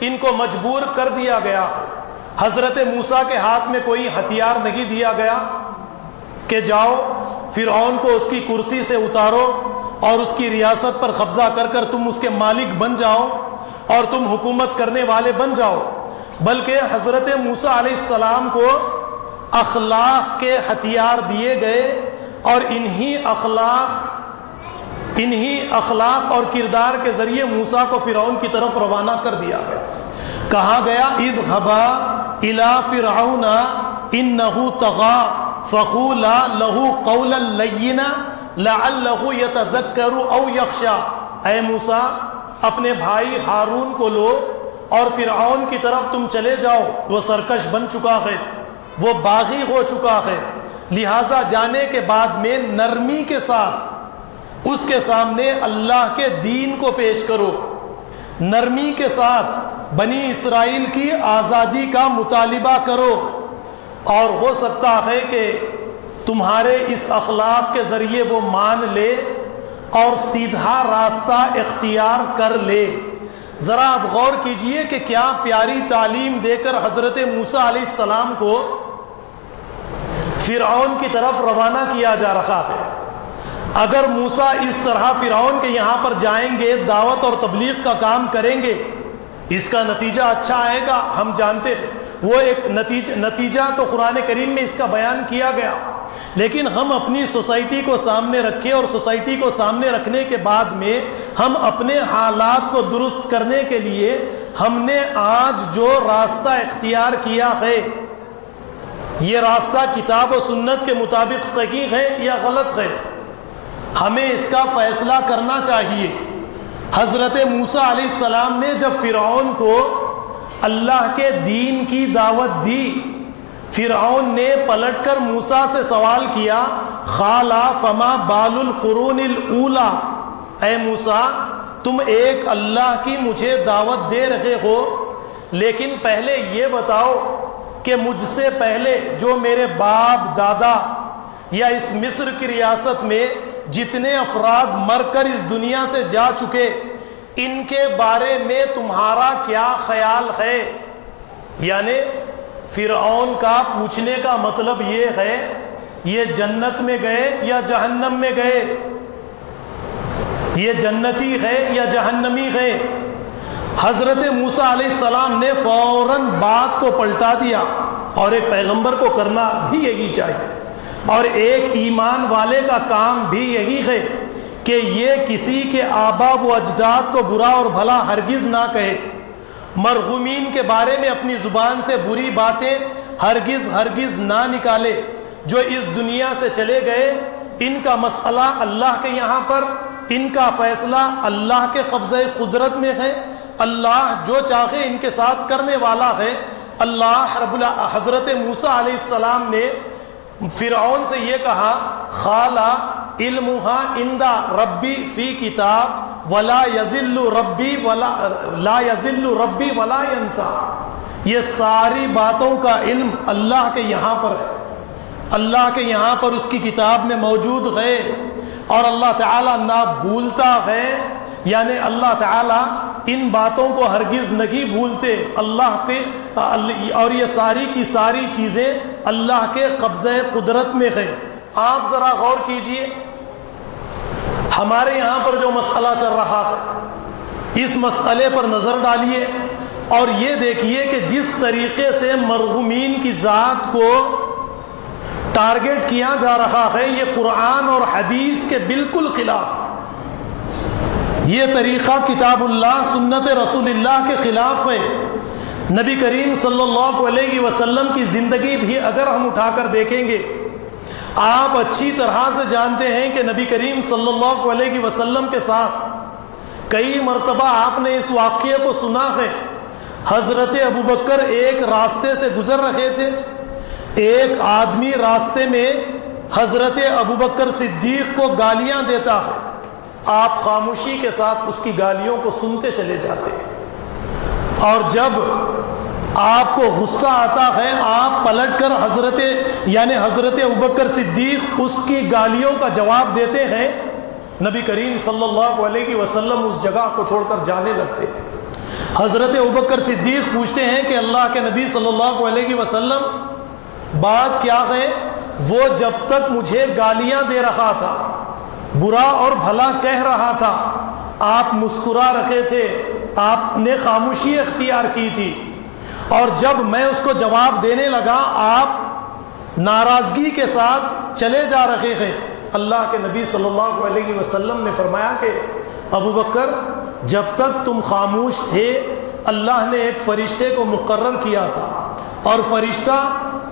ان کو مجبور کر دیا گیا۔ حضرت موسیٰ کے ہاتھ میں کوئی ہتھیار نہیں دیا گیا کہ جاؤ فرعون کو اس کی کرسی سے اتارو اور اس کی ریاست پر قبضہ کر کر تم اس کے مالک بن جاؤ اور تم حکومت کرنے والے بن جاؤ، بلکہ حضرت موسیٰ علیہ السلام کو اخلاق کے ہتھیار دیے گئے اور انہی اخلاق اور کردار کے ذریعے موسیٰ کو فرعون کی طرف روانہ کر دیا گیا۔ کہا گیا اذهبا الى فرعون انه طغى فقولا له قولا لینا لعلہ یتذکر او یخشی، اے موسیٰ اپنے بھائی ہارون کو لو اور فرعون کی طرف تم چلے جاؤ، وہ سرکش بن چکا ہے، وہ باغی ہو چکا ہے، لہٰذا جانے کے بعد میں نرمی کے ساتھ اس کے سامنے اللہ کے دین کو پیش کرو، نرمی کے ساتھ بنی اسرائیل کی آزادی کا مطالبہ کرو، اور ہو سکتا ہے کہ تمہارے اس اخلاق کے ذریعے وہ مان لے اور سیدھا راستہ اختیار کر لے۔ ذرا آپ غور کیجئے کہ کیا پیاری تعلیم دے کر حضرت موسیٰ علیہ السلام کو فرعون کی طرف روانہ کیا جا رہا ہے۔ اگر موسیٰ اس طرح فرعون کے یہاں پر جائیں گے، دعوت اور تبلیغ کا کام کریں گے، اس کا نتیجہ اچھا آئے گا، ہم جانتے ہیں، وہ ایک نتیجہ تو قرآن کریم میں اس کا بیان کیا گیا، لیکن ہم اپنی سوسائٹی کو سامنے رکھے اور سوسائٹی کو سامنے رکھنے کے بعد میں ہم اپنے حالات کو درست کرنے کے لیے ہم نے آج جو راستہ اختیار کیا ہے، یہ راستہ کتاب و سنت کے مطابق صحیح ہے یا غلط ہے، ہمیں اس کا فیصلہ کرنا چاہیے۔ حضرت موسیٰ علیہ السلام نے جب فرعون کو اللہ کے دین کی دعوت دی، فرعون نے پلٹ کر موسیٰ سے سوال کیا، قالا فما بال القرون الاولی، اے موسیٰ تم ایک اللہ کی مجھے دعوت دے رہے ہو، لیکن پہلے یہ بتاؤ کہ مجھ سے پہلے جو میرے باپ دادا یا اس مصر کی ریاست میں جتنے افراد مر کر اس دنیا سے جا چکے، ان کے بارے میں تمہارا کیا خیال ہے؟ یعنی فرعون کا پوچھنے کا مطلب یہ ہے، یہ جنت میں گئے یا جہنم میں گئے، یہ جنتی ہے یا جہنمی ہے؟ حضرت موسیٰ علیہ السلام نے فوراً بات کو پلٹا دیا، اور ایک پیغمبر کو کرنا بھی یہی چاہیے، اور ایک ایمان والے کا کام بھی یہی ہے کہ یہ کسی کے آبا و اجداد کو برا اور بھلا ہرگز نہ کہے، مرحومین کے بارے میں اپنی زبان سے بری باتیں ہرگز نہ نکالے، جو اس دنیا سے چلے گئے ان کا مسئلہ اللہ کے یہاں پر، ان کا فیصلہ اللہ کے قبضہ قدرت میں ہے، اللہ جو چاہے ان کے ساتھ کرنے والا ہے۔ اللہ حضرت موسیٰ علیہ السلام نے فرعون سے یہ کہا، خالا علمہا عند ربی فی کتاب ولا یذل ربی ولا لا یذل ربی ولا ینسا، یہ ساری باتوں کا علم اللہ کے یہاں پر ہے، اللہ کے یہاں پر اس کی کتاب میں موجود ہے، اور اللہ تعالیٰ نہ بھولتا ہے، یعنی اللہ تعالیٰ ان باتوں کو ہرگز نہیں بھولتے اللہ کے، اور یہ ساری کی ساری چیزیں اللہ کے قبضہ قدرت میں ہیں۔ آپ ذرا غور کیجئے، ہمارے یہاں پر جو مسئلہ چل رہا ہے اس مسئلے پر نظر ڈالیے اور یہ دیکھیے کہ جس طریقے سے مرحومین کی ذات کو ٹارگٹ کیا جا رہا ہے یہ قرآن اور حدیث کے بالکل خلاف ہے، یہ طریقہ کتاب اللہ سنت رسول اللہ کے خلاف ہے۔ نبی کریم صلی اللہ علیہ وسلم کی زندگی بھی اگر ہم اٹھا کر دیکھیں گے، آپ اچھی طرح سے جانتے ہیں کہ نبی کریم صلی اللہ علیہ وسلم کے ساتھ کئی مرتبہ آپ نے اس واقعے کو سنا ہے۔ حضرت ابوبکر ایک راستے سے گزر رہے تھے، ایک آدمی راستے میں حضرت ابوبکر صدیق کو گالیاں دیتا ہے، آپ خاموشی کے ساتھ اس کی گالیوں کو سنتے چلے جاتے ہیں، اور جب آپ کو غصہ آتا ہے آپ پلٹ کر حضرت ابوبکر صدیق اس کی گالیوں کا جواب دیتے ہیں، نبی کریم صلی اللہ علیہ وسلم اس جگہ کو چھوڑ کر جانے لگتے ہیں۔ حضرت ابوبکر صدیق پوچھتے ہیں کہ اللہ کے نبی صلی اللہ علیہ وسلم بات کیا ہے؟ وہ جب تک مجھے گالیاں دے رہا تھا، برا اور بھلا کہہ رہا تھا، آپ مسکرا رہے تھے، آپ نے خاموشی اختیار کی تھی، اور جب میں اس کو جواب دینے لگا آپ ناراضگی کے ساتھ چلے جا رہے ہیں۔ اللہ کے نبی صلی اللہ علیہ وسلم نے فرمایا کہ ابوبکر جب تک تم خاموش تھے اللہ نے ایک فرشتے کو مقرر کیا تھا، اور فرشتہ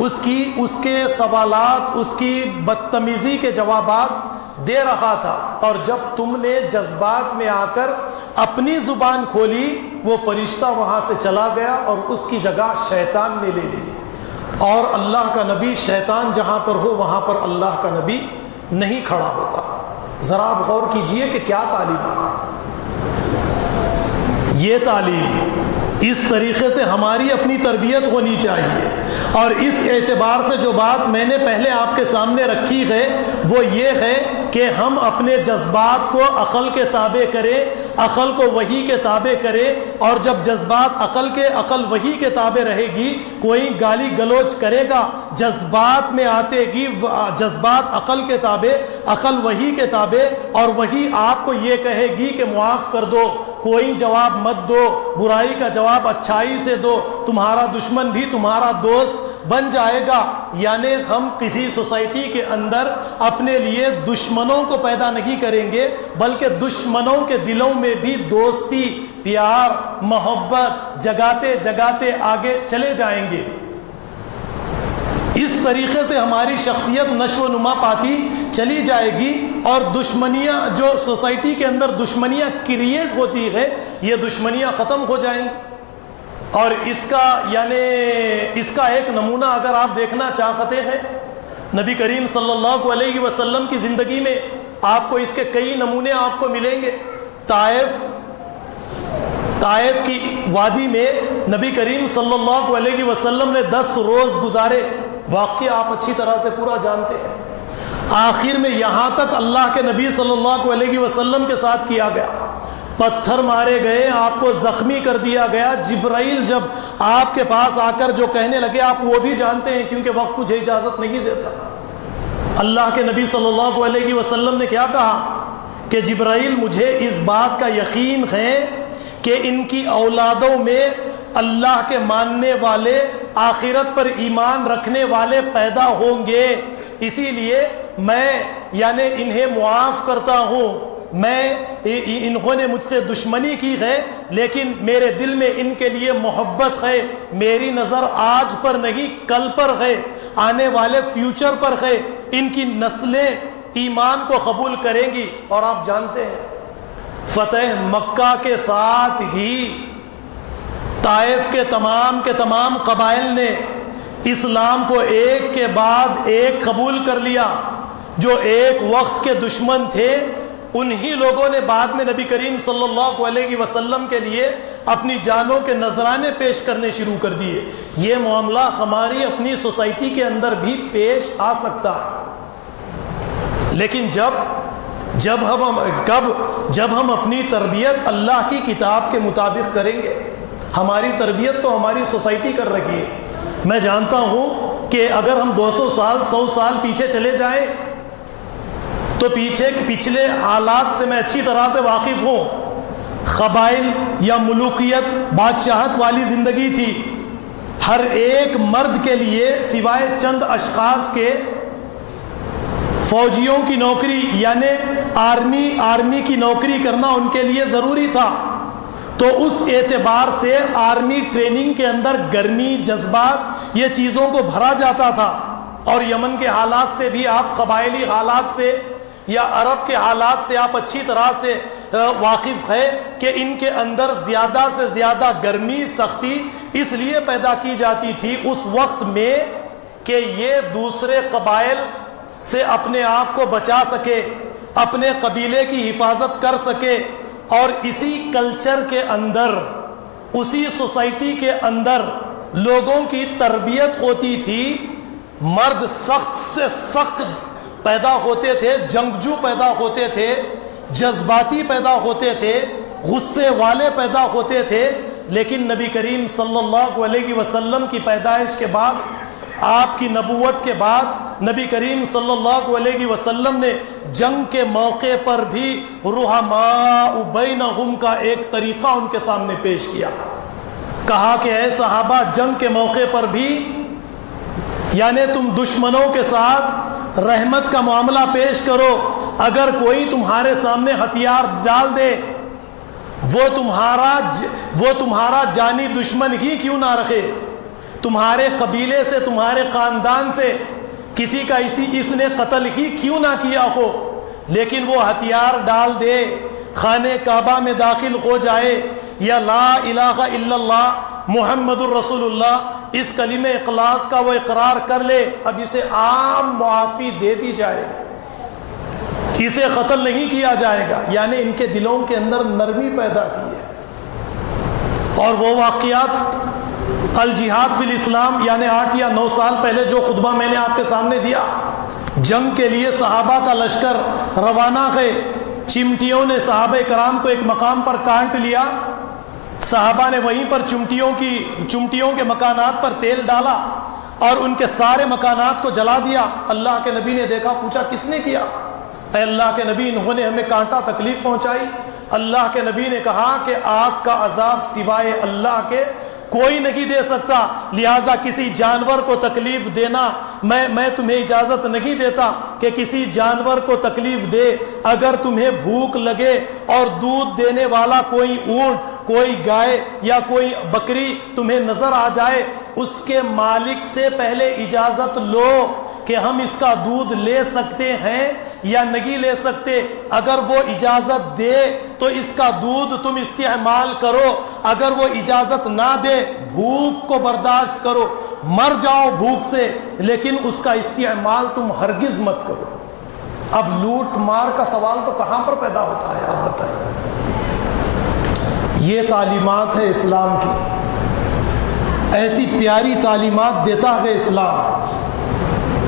اس کے سوالات، اس کی بدتمیزی کے جوابات دے رہا تھا، اور جب تم نے جذبات میں آ کر اپنی زبان کھولی وہ فرشتہ وہاں سے چلا گیا اور اس کی جگہ شیطان نے لے لی، اور اللہ کا نبی شیطان جہاں پر ہو وہاں پر اللہ کا نبی نہیں کھڑا ہوتا۔ ذرا آپ غور کیجئے کہ کیا تعلیمات ہے یہ تعلیم، اس طریقے سے ہماری اپنی تربیت ہونی چاہیے، اور اس اعتبار سے جو بات میں نے پہلے آپ کے سامنے رکھی ہے وہ یہ ہے کہ ہم اپنے جذبات کو عقل کے تابع کریں، عقل کو وحی کے تابع کریں، اور جب جذبات عقل وحی کے تابع رہے گی، کوئی گالی گلوچ کرے گا جذبات میں آتے گی، جذبات عقل کے تابع، عقل وحی کے تابع، اور وہی آپ کو یہ کہے گی کہ معاف کر دو، کوئی جواب مت دو، برائی کا جواب اچھائی سے دو، تمہارا دشمن بھی تمہارا دوست بن جائے گا۔ یعنی ہم کسی سوسائٹی کے اندر اپنے لیے دشمنوں کو پیدا نہیں کریں گے، بلکہ دشمنوں کے دلوں میں بھی دوستی، پیار، محبت جگاتے جگاتے آگے چلے جائیں گے۔ اس طریقے سے ہماری شخصیت نشو و نما پاتی چلی جائے گی، اور دشمنیاں جو سوسائٹی کے اندر دشمنیاں کریٹ ہوتی ہے یہ دشمنیاں ختم ہو جائیں گی۔ اور اس کا ایک نمونہ اگر آپ دیکھنا چاہتے ہیں نبی کریم صلی اللہ علیہ وسلم کی زندگی میں، آپ کو اس کے کئی نمونے آپ کو ملیں گے۔ طائف کی وادی میں نبی کریم صلی اللہ علیہ وسلم نے 10 روز گزارے، واقعہ آپ اچھی طرح سے پورا جانتے ہیں۔ آخر میں یہاں تک اللہ کے نبی صلی اللہ علیہ وسلم کے ساتھ کیا گیا، پتھر مارے گئے، آپ کو زخمی کر دیا گیا۔ جبرائیل جب آپ کے پاس آ کر جو کہنے لگے آپ وہ بھی جانتے ہیں کیونکہ وقت مجھے اجازت نہیں دیتا۔ اللہ کے نبی صلی اللہ علیہ وسلم نے کیا کہا کہ جبرائیل مجھے اس بات کا یقین ہے کہ ان کی اولادوں میں اللہ کے ماننے والے، آخرت پر ایمان رکھنے والے پیدا ہوں گے، اسی لیے میں انہیں معاف کرتا ہوں۔ انہوں نے مجھ سے دشمنی کی ہے لیکن میرے دل میں ان کے لیے محبت ہے، میری نظر آج پر نہیں کل پر ہے، آنے والے فیوچر پر ہے، ان کی نسلیں ایمان کو قبول کریں گی۔ اور آپ جانتے ہیں فتح مکہ کے ساتھ ہی طائف کے تمام قبائل نے اسلام کو ایک کے بعد ایک قبول کر لیا۔ جو ایک وقت کے دشمن تھے انہی لوگوں نے بعد میں نبی کریم صلی اللہ علیہ وسلم کے لیے اپنی جانوں کے نذرانے پیش کرنے شروع کر دیے۔ یہ معاملہ ہماری اپنی سوسائٹی کے اندر بھی پیش آ سکتا ہے، لیکن جب ہم اپنی تربیت اللہ کی کتاب کے مطابق کریں گے۔ ہماری تربیت تو ہماری سوسائٹی کر رکھی ہے۔ میں جانتا ہوں کہ اگر ہم 200 سال 100 سال پیچھے چلے جائیں تو پچھلے حالات سے میں اچھی طرح سے واقف ہوں۔ قبائل یا ملوکیت، بادشاہت والی زندگی تھی۔ ہر ایک مرد کے لیے سوائے چند اشخاص کے فوجیوں کی نوکری یعنی آرمی کی نوکری کرنا ان کے لیے ضروری تھا۔ تو اس اعتبار سے آرمی ٹریننگ کے اندر گرمی، جذبات، یہ چیزوں کو بھرا جاتا تھا۔ اور یمن کے حالات سے بھی آپ قبائلی حالات سے یا عرب کے حالات سے آپ اچھی طرح سے واقف ہے کہ ان کے اندر زیادہ سے زیادہ گرمی، سختی اس لیے پیدا کی جاتی تھی اس وقت میں کہ یہ دوسرے قبائل سے اپنے آپ کو بچا سکے، اپنے قبیلے کی حفاظت کر سکے۔ اور اسی کلچر کے اندر، اسی سوسائٹی کے اندر لوگوں کی تربیت ہوتی تھی۔ مرد سخت سے سخت پیدا ہوتے تھے، جنگجو پیدا ہوتے تھے، جذباتی پیدا ہوتے تھے، غصے والے پیدا ہوتے تھے۔ لیکن نبی کریم صلی اللہ علیہ وسلم کی پیدائش کے بعد، آپ کی نبوت کے بعد، نبی کریم صلی اللہ علیہ وسلم نے جنگ کے موقع پر بھی رحماء بینہم کا ایک طریقہ ان کے سامنے پیش کیا۔ کہا کہ اے صحابہ، جنگ کے موقع پر بھی یعنی تم دشمنوں کے ساتھ رحمت کا معاملہ پیش کرو۔ اگر کوئی تمہارے سامنے ہتھیار ڈال دے، وہ تمہارا جانی دشمن ہی کیوں نہ رکھے، تمہارے قبیلے سے، تمہارے خاندان سے کسی کا اس نے قتل ہی کیوں نہ کیا ہو، لیکن وہ ہتھیار ڈال دے، خانہ کعبہ میں داخل ہو جائے، یا لا الہ الا اللہ محمد الرسول اللہ اس کلمہ اخلاص کا وہ اقرار کر لے، اب اسے عام معافی دے دی جائے گی، اسے قتل نہیں کیا جائے گا۔ یعنی ان کے دلوں کے اندر نرمی پیدا کی ہے۔ اور وہ واقعات الجہاد فی الاسلام یعنی 8 یا 9 سال پہلے جو خطبہ میں نے آپ کے سامنے دیا، جنگ کے لیے صحابہ کا لشکر روانہ ہے، چمٹیوں نے صحابہ کرام کو ایک مقام پر کانٹ لیا، صحابہ نے وہیں پر چمٹیوں کے مکانات پر تیل ڈالا اور ان کے سارے مکانات کو جلا دیا۔ اللہ کے نبی نے دیکھا، پوچھا کس نے کیا؟ اے اللہ کے نبی، انہوں نے ہمیں کانٹا تکلیف پہنچائی۔ اللہ کے نبی نے کہا کہ آگ کا عذاب سوائے اللہ کے کوئی نہیں دے سکتا، لہذا کسی جانور کو تکلیف دینا میں تمہیں اجازت نہیں دیتا کہ کسی جانور کو تکلیف دے۔ اگر تمہیں بھوک لگے اور دودھ دینے والا کوئی اونٹ، کوئی گائے یا کوئی بکری تمہیں نظر آ جائے، اس کے مالک سے پہلے اجازت لو کہ ہم اس کا دودھ لے سکتے ہیں یا نہیں لے سکتے۔ اگر وہ اجازت دے تو اس کا دودھ تم استعمال کرو، اگر وہ اجازت نہ دے بھوک کو برداشت کرو، مر جاؤ بھوک سے، لیکن اس کا استعمال تم ہرگز مت کرو۔ اب لوٹ مار کا سوال تو کہاں پر پیدا ہوتا ہے، آپ بتائیں۔ یہ تعلیمات ہے اسلام کی، ایسی پیاری تعلیمات دیتا ہے اسلام،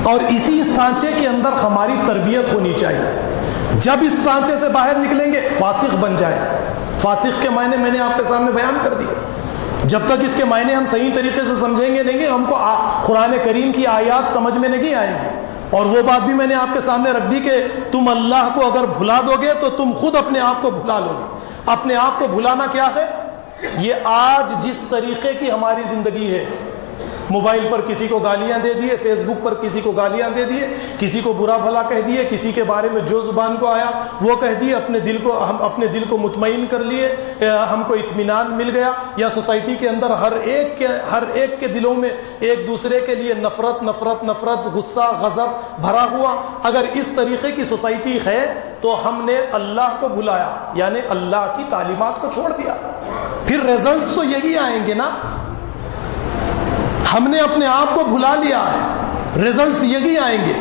اور اسی سانچے کے اندر ہماری تربیت ہونی چاہیے۔ جب اس سانچے سے باہر نکلیں گے فاسق بن جائیں گے۔ فاسق کے معنی میں نے آپ کے سامنے بیان کر دیے۔ جب تک اس کے معنی ہم صحیح طریقے سے سمجھیں گے نہیں، ہم کو قرآن کریم کی آیات سمجھ میں نہیں آئیں گی۔ اور وہ بات بھی میں نے آپ کے سامنے رکھ دی کہ تم اللہ کو اگر بھلا دو گے تو تم خود اپنے آپ کو بھلا لو گے۔ اپنے آپ کو بھلانا کیا ہے؟ یہ آج جس طریقے کی ہماری زندگی ہے، موبائل پر کسی کو گالیاں دے دیے، فیس بک پر کسی کو گالیاں دے دیے، کسی کو برا بھلا کہہ دیے، کسی کے بارے میں جو زبان کو آیا وہ کہہ دیے، ہم اپنے دل کو مطمئن کر لیے، ہم کو اطمینان مل گیا۔ یا سوسائٹی کے اندر ہر ایک کے دلوں میں ایک دوسرے کے لیے نفرت، غصہ، غضب بھرا ہوا۔ اگر اس طریقے کی سوسائٹی ہے تو ہم نے اللہ کو بھلایا، یعنی اللہ کی تعلیمات کو چھوڑ دیا۔ پھر ریزلٹس تو یہی آئیں گے نا، ہم نے اپنے آپ کو بھلا لیا ہے، ریزلٹس یہی آئیں گے۔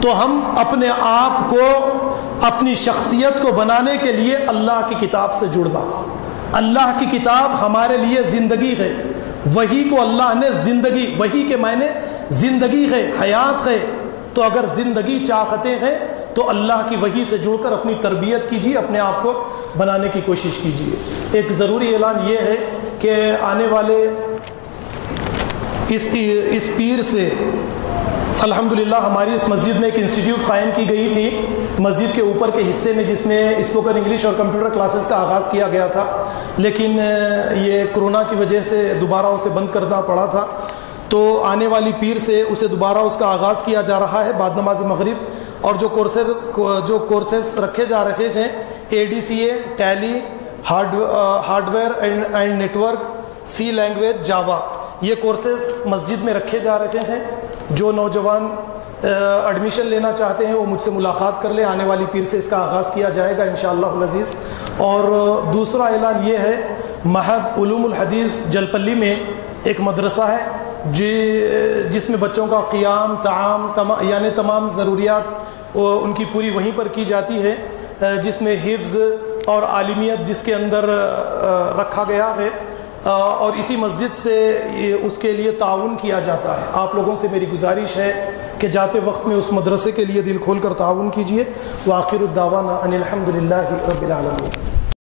تو ہم اپنے آپ کو اپنی شخصیت کو بنانے کے لیے اللہ کی کتاب سے جڑنا۔ اللہ کی کتاب ہمارے لیے زندگی ہے، وحی کو اللہ نے زندگی، وحی کے معنی زندگی ہے، حیات ہے۔ تو اگر زندگی چاہتے ہیں تو اللہ کی وحی سے جڑ کر اپنی تربیت کیجیے، اپنے آپ کو بنانے کی کوشش کیجیے۔ ایک ضروری اعلان یہ ہے کہ آنے والے اس پیر سے الحمدللہ ہماری اس مسجد میں ایک انسٹیٹیوٹ قائم کی گئی تھی، مسجد کے اوپر کے حصے میں، جس میں اسپوکن انگلش اور کمپیوٹر کلاسز کا آغاز کیا گیا تھا، لیکن یہ کرونا کی وجہ سے دوبارہ اسے بند کرنا پڑا تھا۔ تو آنے والی پیر سے اسے دوبارہ اس کا آغاز کیا جا رہا ہے بعد نماز مغرب، اور جو کورسز رکھے جا رہے ہیں ADCA، Tally, hardware and network, C language, Java, یہ کورسز مسجد میں رکھے جا رہے ہیں۔ جو نوجوان ایڈمیشن لینا چاہتے ہیں وہ مجھ سے ملاقات کر لیں، آنے والی پیر سے اس کا آغاز کیا جائے گا انشاءاللہ العزیز۔ اور دوسرا اعلان یہ ہے، معہد علوم الحدیث جلپلی میں ایک مدرسہ ہے جس میں بچوں کا قیام، طعام، یعنی تمام ضروریات ان کی پوری وہیں پر کی جاتی ہے، جس میں حفظ اور عالمیت جس کے اندر رکھا گیا ہے، اور اسی مسجد سے اس کے لیے تعاون کیا جاتا ہے۔ آپ لوگوں سے میری گزارش ہے کہ جاتے وقت میں اس مدرسے کے لیے دل کھول کر تعاون کیجیے۔ وآخر الدعوانا ان الحمد للہ رب العالمین۔